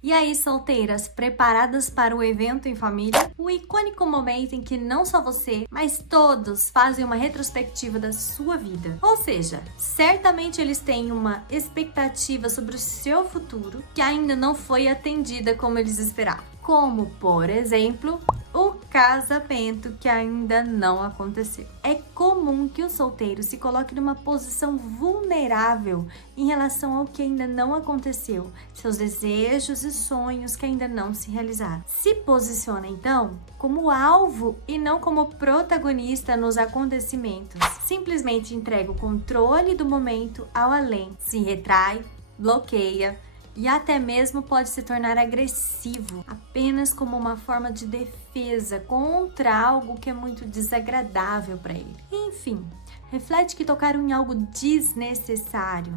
E aí, solteiras, preparadas para o evento em família? O icônico momento em que não só você, mas todos fazem uma retrospectiva da sua vida. Ou seja, certamente eles têm uma expectativa sobre o seu futuro que ainda não foi atendida como eles esperavam. Como, por exemplo, o casamento que ainda não aconteceu. É comum que o solteiro se coloque numa posição vulnerável em relação ao que ainda não aconteceu, seus desejos e sonhos que ainda não se realizaram. Se posiciona então como alvo e não como protagonista nos acontecimentos. Simplesmente entrega o controle do momento ao além, se retrai, bloqueia e até mesmo pode se tornar agressivo, apenas como uma forma de defesa contra algo que é muito desagradável para ele. Enfim, reflete que tocaram em algo desnecessário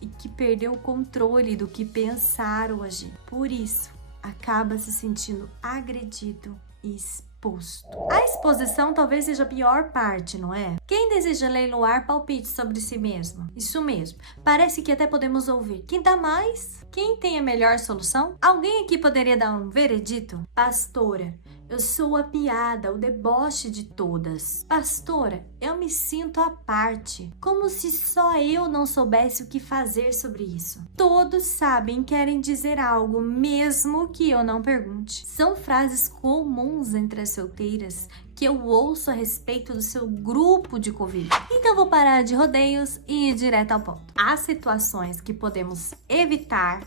e que perdeu o controle do que pensar ou agir. Por isso, acaba se sentindo agredido e exposto. A exposição talvez seja a pior parte, não é? Quem deseja leiloar palpites sobre si mesmo? Isso mesmo. Parece que até podemos ouvir. Quem dá mais? Quem tem a melhor solução? Alguém aqui poderia dar um veredito? Pastora, eu sou a piada, o deboche de todas. Pastora, eu me sinto à parte, como se só eu não soubesse o que fazer sobre isso. Todos sabem, querem dizer algo, mesmo que eu não pergunte. São frases comuns entre as solteiras que eu ouço a respeito do seu grupo de Covid. Então vou parar de rodeios e ir direto ao ponto. Há situações que podemos evitar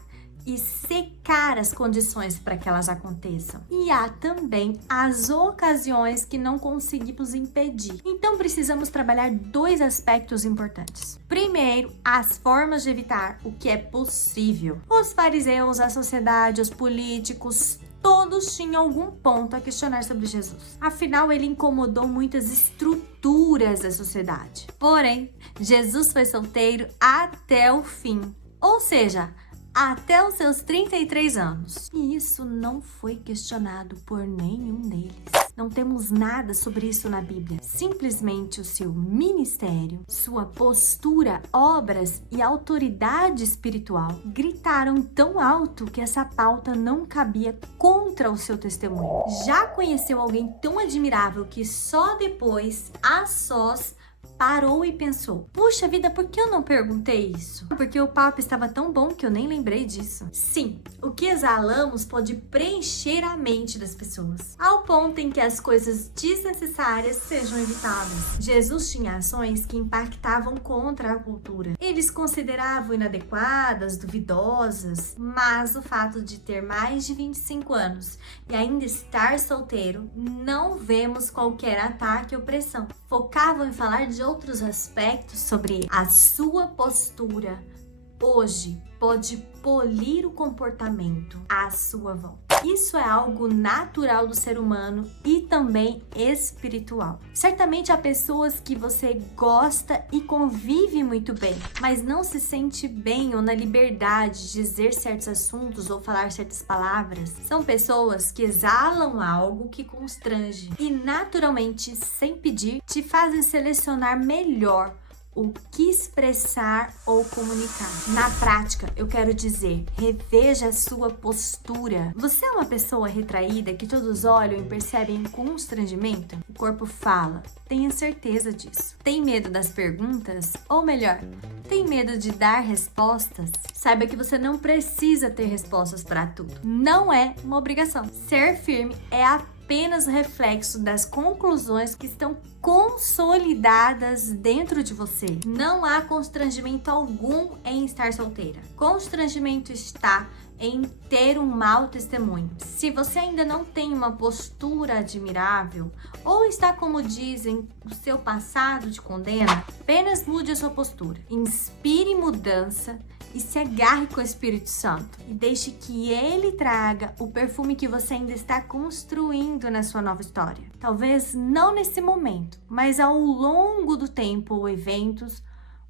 e secar as condições para que elas aconteçam. E há também as ocasiões que não conseguimos impedir. Então precisamos trabalhar dois aspectos importantes. Primeiro, as formas de evitar o que é possível. Os fariseus, a sociedade, os políticos, todos tinham algum ponto a questionar sobre Jesus. Afinal, ele incomodou muitas estruturas da sociedade. Porém, Jesus foi solteiro até o fim. Ou seja, até os seus 33 anos. E isso não foi questionado por nenhum deles. Não temos nada sobre isso na Bíblia. Simplesmente o seu ministério, sua postura, obras e autoridade espiritual gritaram tão alto que essa pauta não cabia contra o seu testemunho. Já conheceu alguém tão admirável que só depois, a sós, parou e pensou: puxa vida, por que eu não perguntei isso? Porque o papo estava tão bom que eu nem lembrei disso. Sim, o que exalamos pode preencher a mente das pessoas, ao ponto em que as coisas desnecessárias sejam evitáveis. Jesus tinha ações que impactavam contra a cultura. Eles consideravam inadequadas, duvidosas, mas o fato de ter mais de 25 anos e ainda estar solteiro, não vemos qualquer ataque ou pressão. Focavam em falar de outros aspectos sobre a sua postura. Hoje pode polir o comportamento à sua volta. Isso é algo natural do ser humano e também espiritual. Certamente há pessoas que você gosta e convive muito bem, mas não se sente bem ou na liberdade de dizer certos assuntos ou falar certas palavras. São pessoas que exalam algo que constrange e naturalmente, sem pedir, te fazem selecionar melhor o que expressar ou comunicar. Na prática, eu quero dizer, reveja a sua postura. Você é uma pessoa retraída que todos olham e percebem constrangimento? O corpo fala, tenha certeza disso. Tem medo das perguntas? Ou melhor, tem medo de dar respostas? Saiba que você não precisa ter respostas para tudo. Não é uma obrigação. Ser firme é apenas o reflexo das conclusões que estão consolidadas dentro de você. Não há constrangimento algum em estar solteira. Constrangimento está em ter um mau testemunho. Se você ainda não tem uma postura admirável ou está, como dizem, o seu passado te condena, apenas mude a sua postura. Inspire mudança e se agarre com o Espírito Santo e deixe que ele traga o perfume que você ainda está construindo na sua nova história. Talvez não nesse momento, mas ao longo do tempo ou eventos,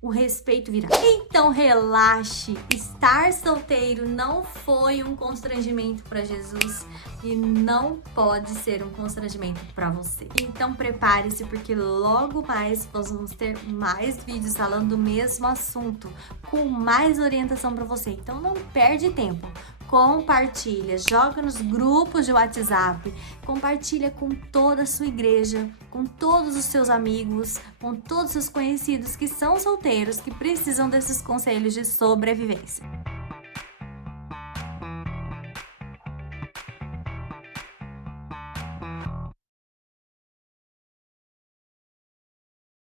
o respeito virá. Então relaxe, estar solteiro não foi um constrangimento para Jesus e não pode ser um constrangimento para você. Então prepare-se, porque logo mais nós vamos ter mais vídeos falando do mesmo assunto, com mais orientação para você. Então não perde tempo. compartilha, joga nos grupos de WhatsApp, compartilha com toda a sua igreja, com todos os seus amigos, com todos os seus conhecidos que são solteiros, que precisam desses conselhos de sobrevivência.